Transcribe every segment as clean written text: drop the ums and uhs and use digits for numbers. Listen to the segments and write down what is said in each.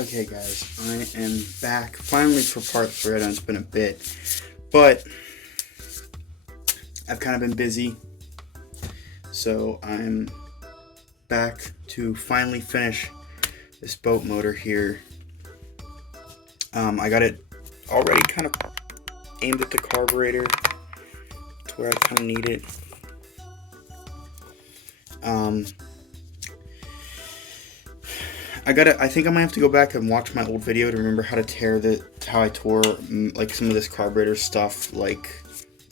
Okay guys, I am back finally for part 3. I know it's been a bit, but I've kind of been busy, so I'm back to finally finish this boat motor here. I got it already kind of aimed at the carburetor to where I kind of need it. I think I might have to go back and watch my old video to remember how to how I tore like some of this carburetor stuff, like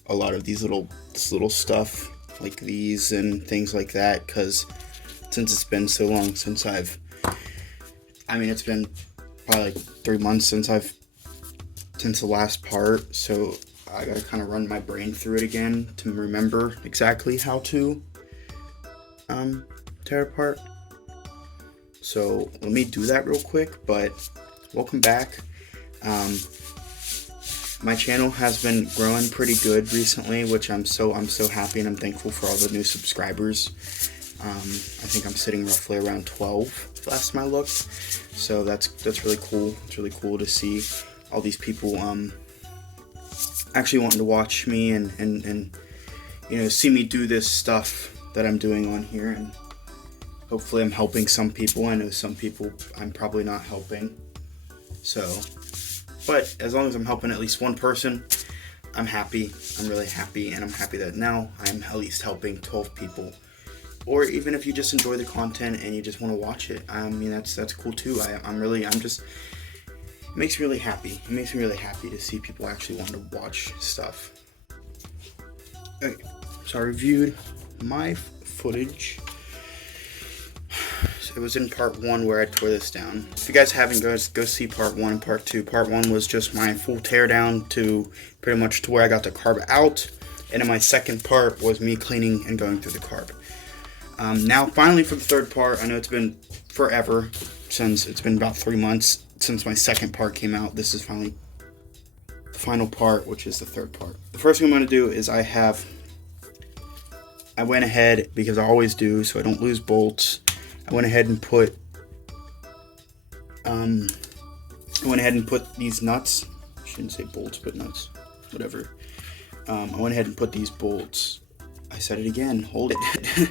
a lot of this little stuff like these and things like that, because since it's been so long since it's been probably like 3 months since the last part, so I gotta kind of run my brain through it again to remember exactly how to tear it apart. So let me do that real quick, but welcome back. My channel has been growing pretty good recently, which I'm so happy, and I'm thankful for all the new subscribers. I think I'm sitting roughly around 12 last time I looked, so that's really cool. It's really cool to see all these people actually wanting to watch me and see me do this stuff that I'm doing on here, and hopefully I'm helping some people. I know some people I'm probably not helping. But as long as I'm helping at least one person, I'm happy. I'm really happy, and I'm happy that now I'm at least helping 12 people. Or even if you just enjoy the content and you just want to watch it, I mean that's cool too. It makes me really happy. It makes me really happy to see people actually want to watch stuff. Okay, so I reviewed my footage. It was in part 1 where I tore this down. If you guys haven't, go see part 1 and part 2. Part 1 was just my full tear down to pretty much to where I got the carb out, and then my second part was me cleaning and going through the carb. Now finally for the third part, I know it's been forever, since it's been about 3 months since my second part came out. This is finally the final part, which is the third part. The first thing I'm going to do is I went ahead, because I always do so I don't lose bolts, I went ahead and put these nuts. I shouldn't say bolts, but nuts. Whatever. I went ahead and put these bolts. I said it again. Hold it.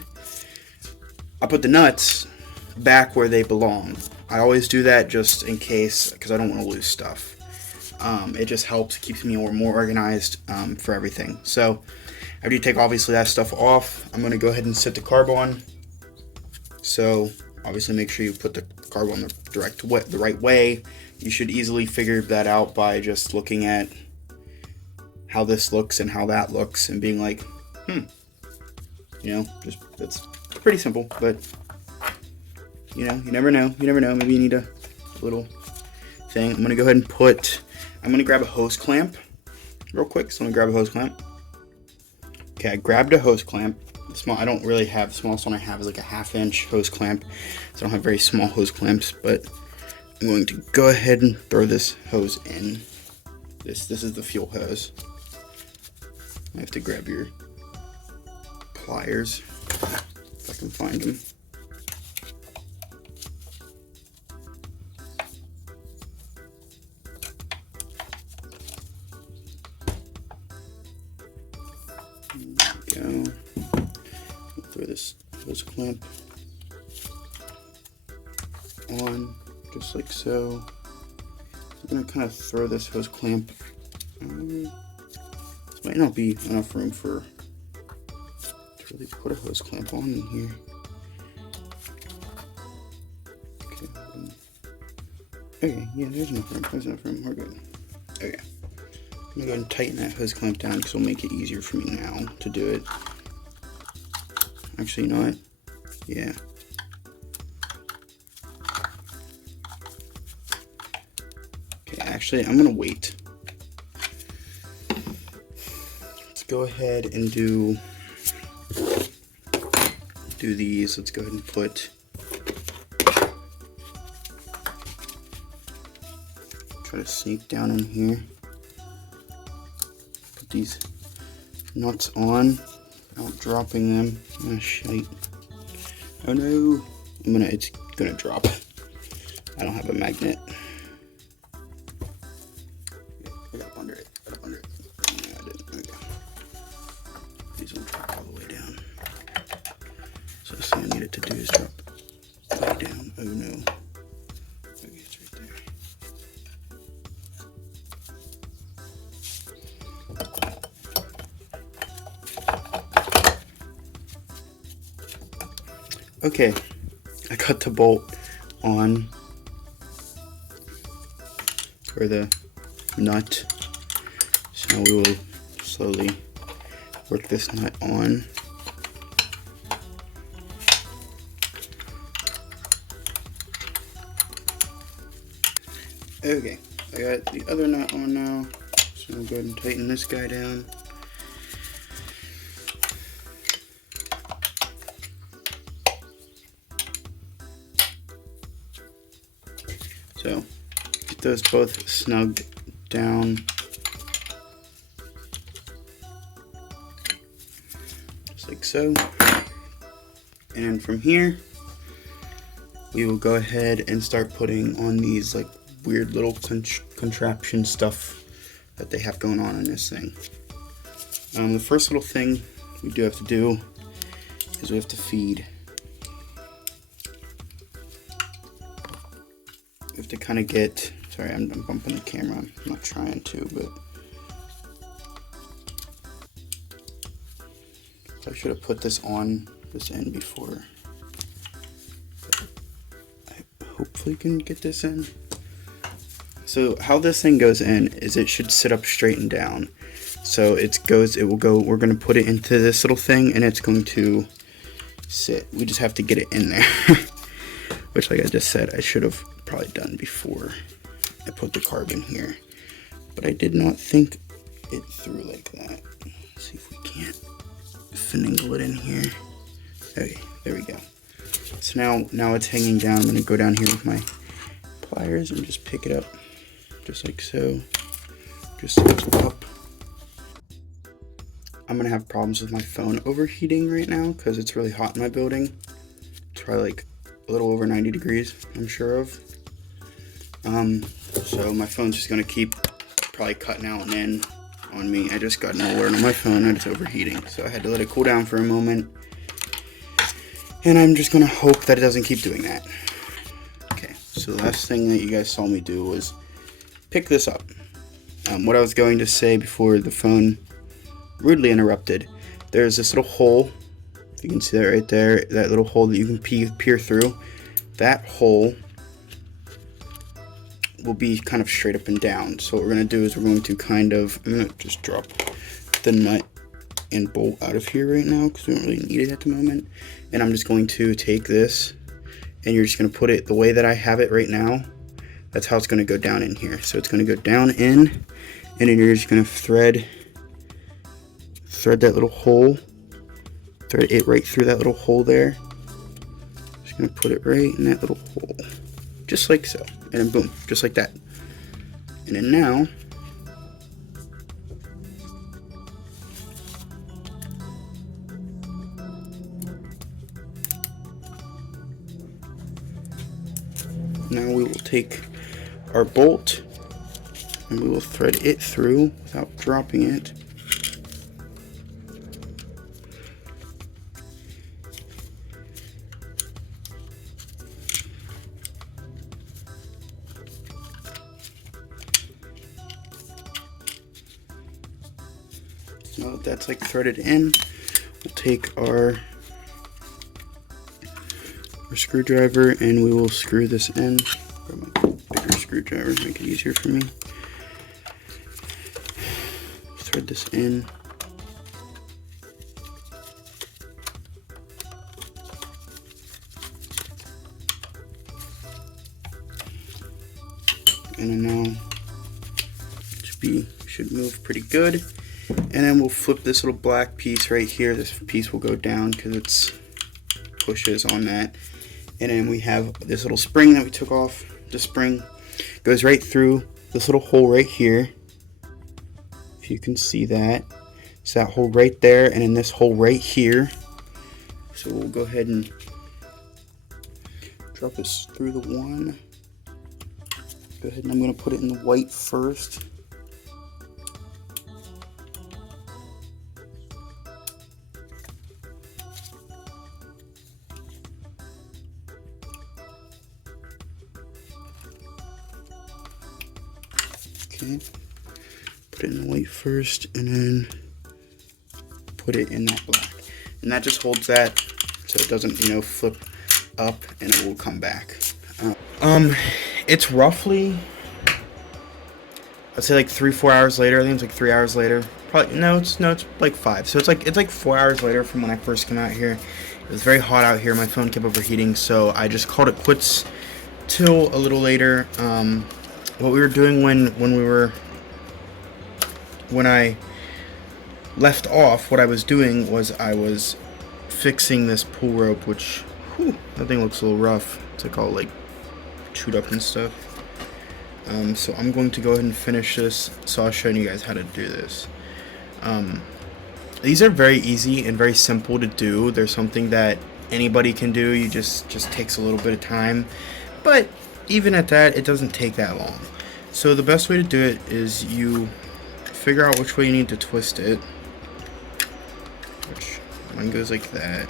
I put the nuts back where they belong. I always do that just in case, because I don't want to lose stuff. It just helps, keeps me more organized for everything. So after you take obviously that stuff off, I'm going to go ahead and set the carb on. So obviously make sure you put the carb on the right way. You should easily figure that out by just looking at how this looks and how that looks and being like, just it's pretty simple, but you never know. Maybe you need a little thing. I'm gonna go ahead and I'm gonna grab a hose clamp real quick. So I'm gonna grab a hose clamp. Okay, I grabbed a hose clamp. I don't really have, the smallest one I have is like a 1/2 inch hose clamp, so I don't have very small hose clamps, but I'm going to go ahead and throw this hose in. This is the fuel hose. I have to grab your pliers if I can find them. There we go. Throw this hose clamp on just like so. I'm gonna kind of throw this hose clamp. This might not be enough room to really put a hose clamp on in here. Okay, yeah, there's enough room. We're good. Okay, I'm gonna go ahead and tighten that hose clamp down because it'll make it easier for me now to do it. Actually, you know what? Yeah. Okay, actually, I'm gonna wait. Let's go ahead and do these. Let's go ahead and try to sneak down in here. Put these nuts on. Without dropping them. Oh shite. Oh no. It's gonna drop. I don't have a magnet. I got up under it. No, I didn't. Okay. These will drop all the way down. So the thing I need it to do is drop way down. Oh no. Okay, it's right there. Okay, I got the bolt on, or the nut. So now we will slowly work this nut on. Okay, I got the other nut on now, so I'll go ahead and tighten this guy down. So, get those both snugged down. Just like so. And from here, we will go ahead and start putting on these like weird little contraption stuff that they have going on in this thing. The first little thing we do have to do is we have to feed. We have to kind of get, sorry, I'm bumping the camera, I'm not trying to, but I should have put this on this end before. I hopefully can get this in. So how this thing goes in is it should sit up straight and down. So we're going to put it into this little thing and it's going to sit. We just have to get it in there. Which, like I just said, I should have probably done before I put the carbon here. But I did not think it through like that. Let's see if we can't finagle it in here. Okay, there we go. So now it's hanging down. I'm going to go down here with my pliers and just pick it up. Just like so. Just lift it up. I'm going to have problems with my phone overheating right now because it's really hot in my building. It's probably like a little over 90 degrees, I'm sure of. So my phone's just going to keep probably cutting out and in on me. I just got an alert on my phone that it's overheating. So I had to let it cool down for a moment. And I'm just going to hope that it doesn't keep doing that. Okay, so the last thing that you guys saw me do was pick this up. What I was going to say before the phone rudely interrupted, there's this little hole. You can see that right there, that little hole that you can peer through. That hole will be kind of straight up and down. So what we're going to do is we're going to I'm going to just drop the nut and bolt out of here right now because we don't really need it at the moment. And I'm just going to take this and you're just going to put it the way that I have it right now. That's how it's going to go down in here. So it's going to go down in, and then you're just going to thread that little hole. Thread it right through that little hole there. Just going to put it right in that little hole. Just like so. And then boom, just like that. And then now, we will take our bolt and we will thread it through without dropping it. Now that that's like threaded in, we'll take our screwdriver and we will screw this in. Grab my bigger screwdriver, make it easier for me. Thread this in. And then now should move pretty good. And then we'll flip this little black piece right here. This piece will go down because it's pushes on that. And then we have this little spring that we took off. The spring goes right through this little hole right here. If you can see that. It's that hole right there and then this hole right here. So we'll go ahead and drop this through the one. Go ahead and I'm going to put it in the white first. Okay, put it in the white first and then put it in that black. And that just holds that so it doesn't, you know, flip up and it will come back. It's roughly, I'd say like 3-4 hours later. I think it's like 3 hours later. Probably it's like 5. So it's like 4 hours later from when I first came out here. It was very hot out here. My phone kept overheating, so I just called it quits till a little later. What we were doing when I left off, what I was doing was I was fixing this pull rope, which that thing looks a little rough. It's like all like chewed up and stuff. So I'm going to go ahead and finish this. So I'll show you guys how to do this. These are very easy and very simple to do. They're something that anybody can do. You just takes a little bit of time, but even at that, it doesn't take that long. So the best way to do it is you figure out which way you need to twist it. Which mine goes like that.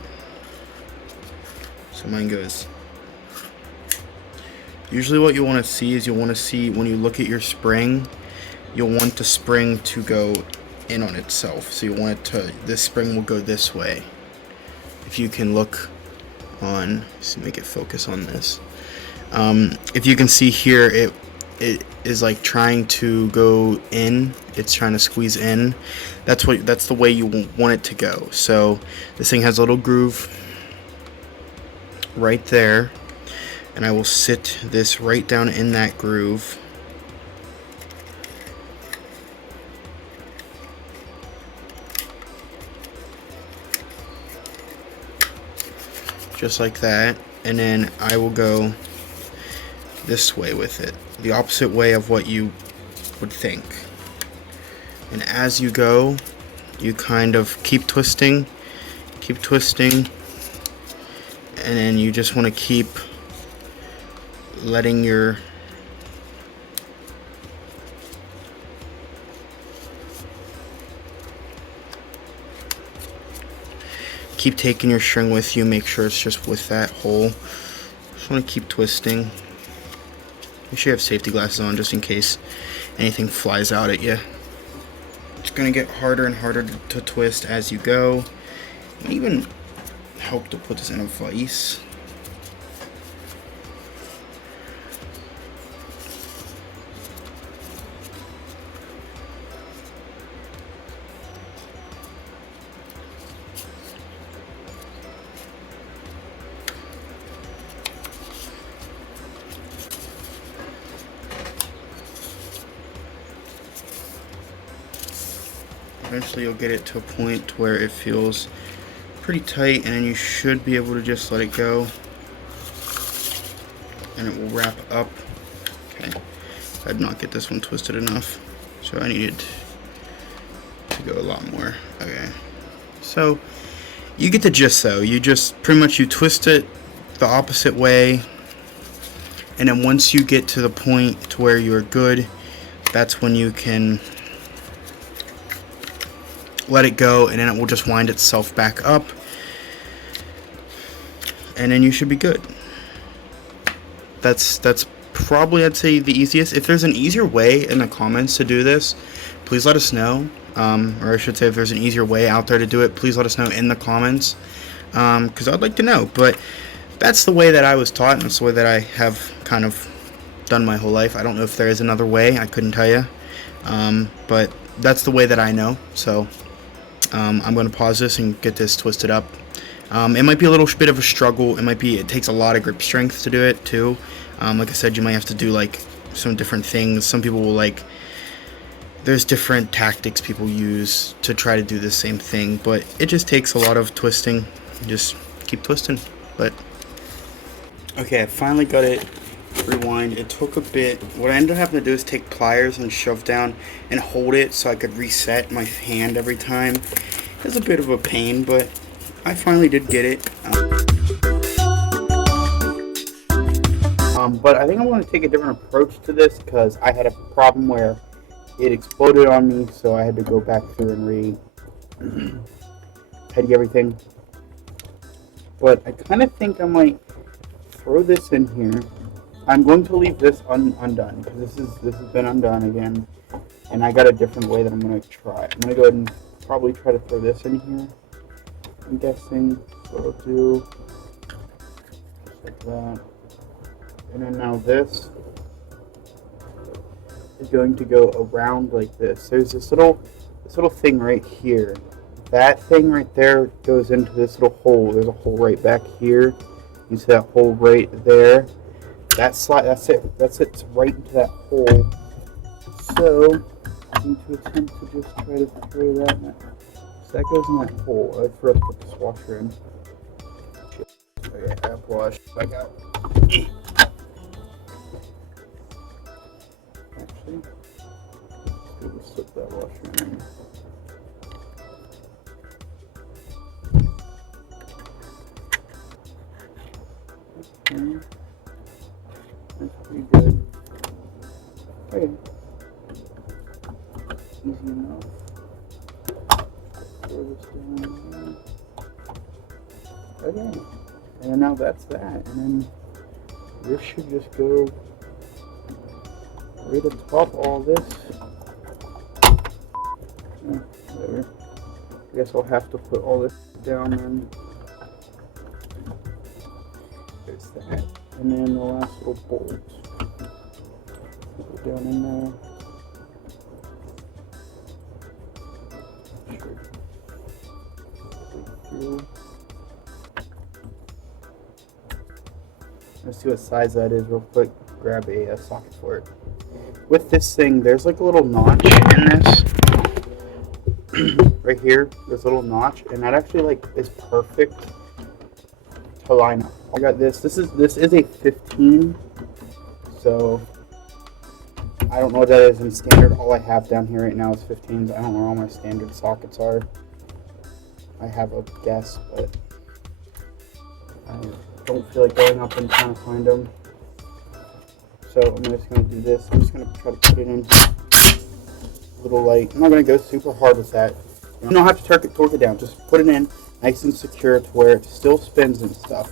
So mine goes. Usually what you want to see is you'll want to see when you look at your spring, you'll want the spring to go in on itself. So you want it to, this spring will go this way. If you can look on, let's make it focus on this. If you can see here, it is like trying to go in. It's trying to squeeze in. That's the way you want it to go. So this thing has a little groove right there, and I will sit this right down in that groove. Just like that, and then I will go this way with it, the opposite way of what you would think. And as you go, you kind of keep twisting, and then you just want to keep letting your keep taking your string with you. Make sure it's just with that hole. Just want to keep twisting. Make sure you have safety glasses on just in case anything flies out at you. It's going to get harder and harder to twist as you go. And even help to put this in a vise. Eventually you'll get it to a point where it feels pretty tight, and then you should be able to just let it go and it will wrap up. Okay, I did not get this one twisted enough, so I needed to go a lot more. Okay, so you get the gist though. You just pretty much you twist it the opposite way, and then once you get to the point to where you're good, that's when you can let it go, and then it will just wind itself back up, and then you should be good. That's probably, I'd say, the easiest. If there's an easier way in the comments to do this, please let us know. Or I should say, if there's an easier way out there to do it, please let us know in the comments, because I'd like to know. But that's the way that I was taught, and that's the way that I have kind of done my whole life. I don't know if there is another way. I couldn't tell you, but that's the way that I know. So I'm going to pause this and get this twisted up. It might be a little bit of a struggle. It takes a lot of grip strength to do it too. Like I said, you might have to do like some different things. Some people will there's different tactics people use to try to do the same thing, but it just takes a lot of twisting. Just keep twisting. But okay, I finally got it rewind. It took a bit. What I ended up having to do is take pliers and shove down and hold it so I could reset my hand every time. It was a bit of a pain, but I finally did get it. But I think I'm going to take a different approach to this because I had a problem where it exploded on me, so I had to go back through and re-heady everything. But I kind of think I might throw this in here. I'm going to leave this undone because this has been undone again, and I got a different way that I'm going to try. I'm going to go ahead and probably try to throw this in here. I'm guessing so I'll do just like that, and then now this is going to go around like this. There's this little thing right here. That thing right there goes into this little hole. There's a hole right back here. You see that hole right there? That's it. That's it. It's right into that hole. So I'm going to attempt to just try to throw that. So that goes in that hole. I forgot to put this washer in. Okay, I have to wash back out. Actually, let's slip that washer in. Okay. That's pretty good. Okay. Easy enough. Throw this down there. Okay. And now that's that. And then this should just go right atop all this. Whatever. I guess I'll have to put all this down then. There's that. And then the last little bolt. Put it down in there. Sure. Through. Let's see what size that is real quick. Grab a socket for it. With this thing, there's like a little notch in this. Right here, this little notch, and that actually like is perfect to line up. I got this. This is a 15, so I don't know what that is in standard. All I have down here right now is 15s. I don't know where all my standard sockets are. I have a guess, but I don't feel like going up and trying to find them. So I'm just going to do this. I'm just going to try to put it in a little light. I'm not going to go super hard with that. You don't have to torque it down. Just put it in nice and secure to where it still spins and stuff.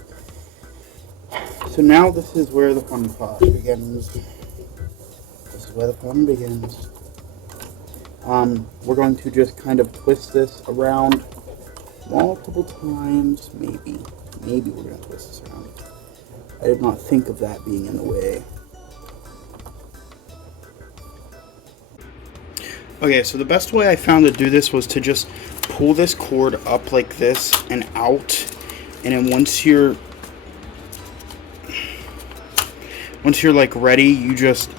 So now this is where the fun part begins. This is where the fun begins. We're going to just kind of twist this around multiple times. Maybe we're going to twist this around. I did not think of that being in the way. Okay, so the best way I found to do this was to just pull this cord up like this and out, and then once you're like ready, you just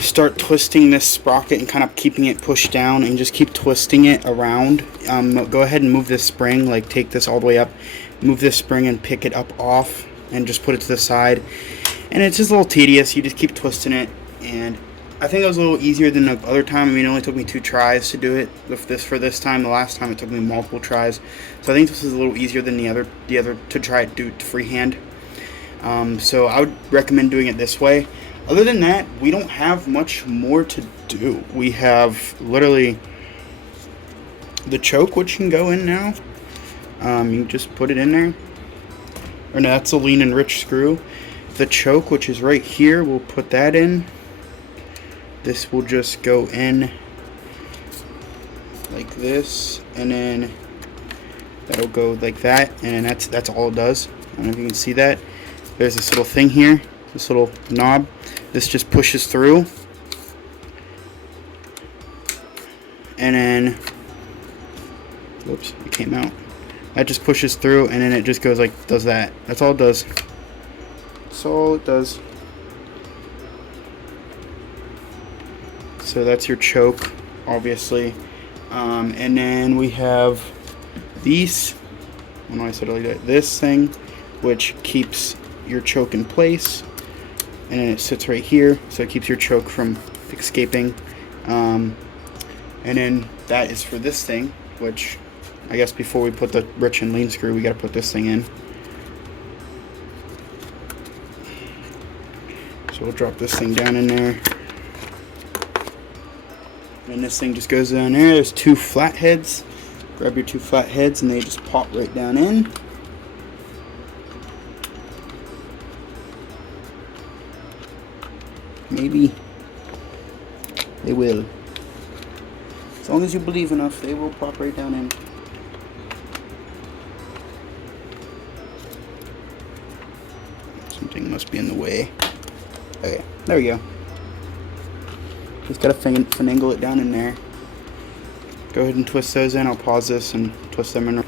start twisting this sprocket and kind of keeping it pushed down, and just keep twisting it around. Go ahead and move this spring, like take this all the way up, move this spring and pick it up off, and just put it to the side. And it's just a little tedious. You just keep twisting it, and I think it was a little easier than the other time. I mean, it only took me 2 tries to do it with this for this time. The last time it took me multiple tries. So I think this is a little easier than the other to try it do freehand. So I would recommend doing it this way. Other than that, we don't have much more to do. We have literally the choke, which can go in now. You just put it in there. Or no, that's a lean and rich screw. The choke, which is right here, we'll put that in. This will just go in like this, and then that'll go like that, and that's all it does. I don't know if you can see that. There's this little thing here, this little knob. This just pushes through, and then, whoops, it came out. That just pushes through, and then it just goes like, does that. That's all it does. That's all it does. So that's your choke, obviously. And then we have these, I don't know, I said it like that. This thing, which keeps your choke in place, and then it sits right here, so it keeps your choke from escaping. And then that is for this thing, which I guess before we put the rich and lean screw, we got to put this thing in. So we'll drop this thing down in there. And this thing just goes down there. There's 2 flat heads. Grab your 2 flat heads and they just pop right down in. Maybe they will. As long as you believe enough, they will pop right down in. Something must be in the way. Okay, there we go. Just gotta finagle it down in there. Go ahead and twist those in. I'll pause this and twist them in.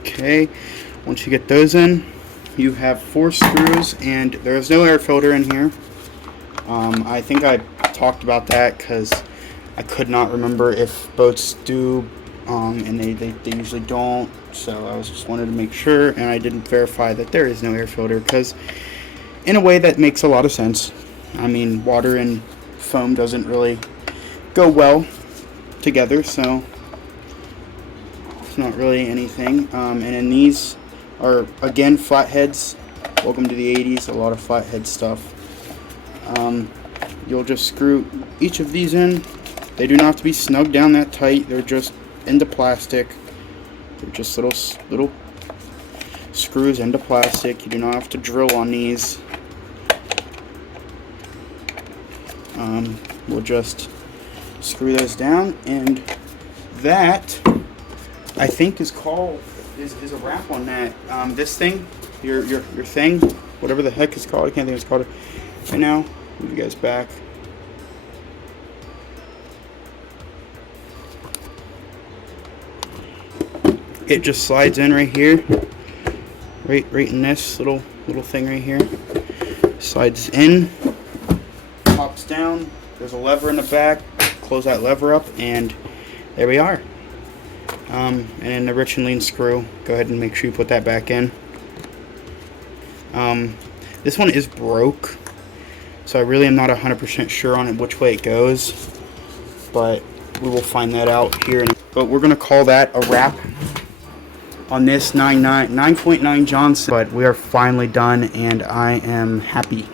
Okay, once you get those in, you have 4 screws, and there's no air filter in here. I think I talked about that because I could not remember if boats do, and they usually don't. So I just wanted to make sure, and I didn't verify that there is no air filter because, in a way, that makes a lot of sense. I mean, water and foam doesn't really go well together, so it's not really anything. And then these are, again, flatheads. Welcome to the 80s, a lot of flathead stuff. You'll just screw each of these in. They do not have to be snugged down that tight. They're just into plastic. They're just little screws into plastic. You do not have to drill on these. We'll just screw those down, and that, I think, is a wrap on that. This thing, your thing, whatever the heck it's called, I can't think what it's called right now. Move you guys back. It just slides in right here, right in this little thing right here. Slides in, pops down. There's a lever in the back. Close that lever up, and there we are. And then the rich and lean screw. Go ahead and make sure you put that back in. This one is broke, so I really am not 100% sure on it which way it goes, but we will find that out here. But we're gonna call that a wrap on this 9.9 Johnson. But we are finally done, and I am happy.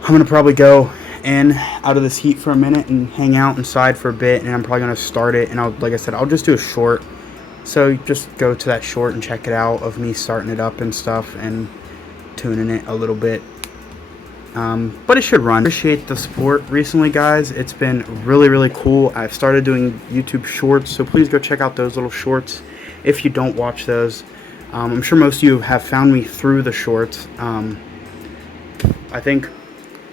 I'm gonna probably go in out of this heat for a minute and hang out inside for a bit, and I'm probably gonna start it, and like I said, I'll just do a short, so just go to that short and check it out of me starting it up and stuff and tuning it a little bit. But it should run. Appreciate the support recently, guys. It's been really cool. I've started doing YouTube shorts, so please go check out those little shorts if you don't watch those. I'm sure most of you have found me through the shorts. I think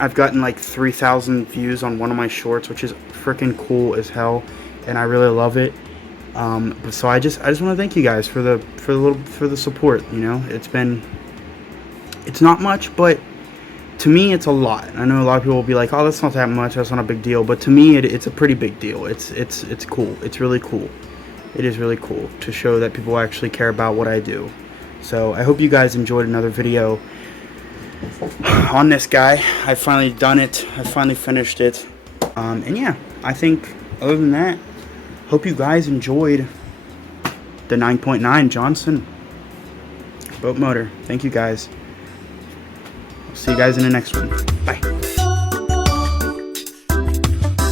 I've gotten like 3,000 views on one of my shorts, which is freaking cool as hell, and I really love it. So I just want to thank you guys for the support. You know, it's not much, but to me it's a lot. I know a lot of people will be like, "Oh, that's not that much. That's not a big deal." But to me, it's a pretty big deal. It's cool. It's really cool. It is really cool to show that people actually care about what I do. So I hope you guys enjoyed another video on this guy. I finally done it. I finally finished it. And yeah, I think other than that, hope you guys enjoyed the 9.9 Johnson boat motor. Thank you guys. I'll see you guys in the next one. Bye.